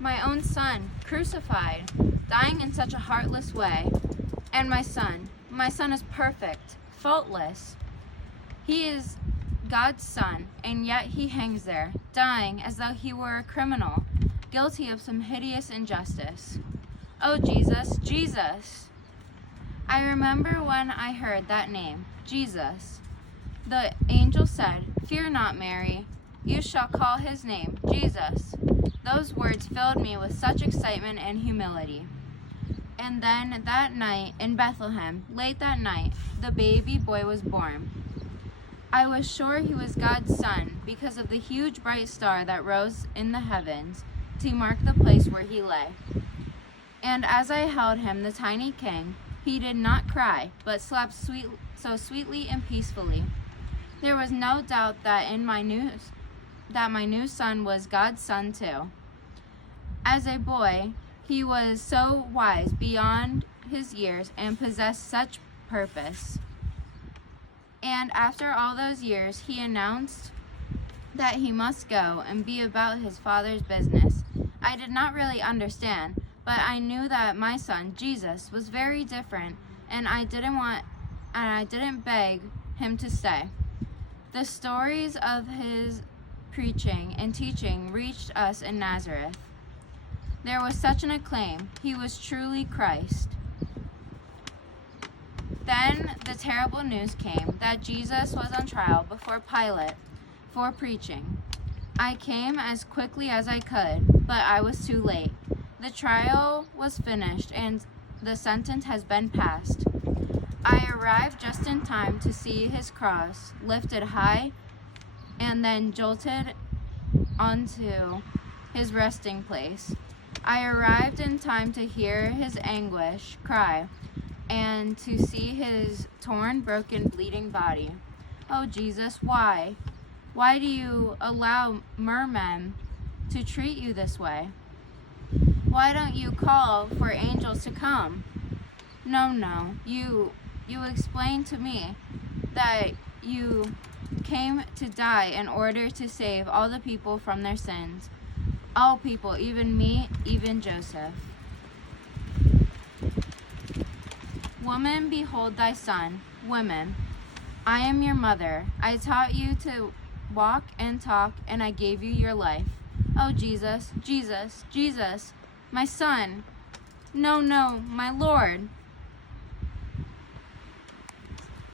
My own son, crucified, dying in such a heartless way. And my son is perfect, faultless. He is God's son, and yet he hangs there, dying as though he were a criminal, guilty of some hideous injustice. Oh, Jesus, Jesus! I remember when I heard that name, Jesus. The angel said, "Fear not, Mary. You shall call his name Jesus." Those words filled me with such excitement and humility. And then that night in Bethlehem, late that night, the baby boy was born. I was sure he was God's son because of the huge bright star that rose in the heavens to mark the place where he lay. And as I held him, the tiny king, he did not cry, but slept so sweetly and peacefully. There was no doubt that my new son was God's son too. As a boy, he was so wise beyond his years and possessed such purpose. And after all those years, he announced that he must go and be about his father's business. I did not really understand, but I knew that my son, Jesus, was very different, and I didn't beg him to stay. The stories of his preaching and teaching reached us in Nazareth. There was such an acclaim. He was truly Christ. Then the terrible news came that Jesus was on trial before Pilate for preaching. I came as quickly as I could, but I was too late. The trial was finished and the sentence has been passed. I arrived just in time to see his cross lifted high and then jolted onto his resting place. I arrived in time to hear his anguish cry and to see his torn, broken, bleeding body. Oh, Jesus, why? Why do you allow mermen to treat you this way? Why don't you call for angels to come? No, you explained to me that you came to die in order to save all the people from their sins. All people, even me, even Joseph. Woman, behold thy son. Woman, I am your mother. I taught you to walk and talk, and I gave you your life. Oh, Jesus, Jesus, Jesus, my son. No, my Lord.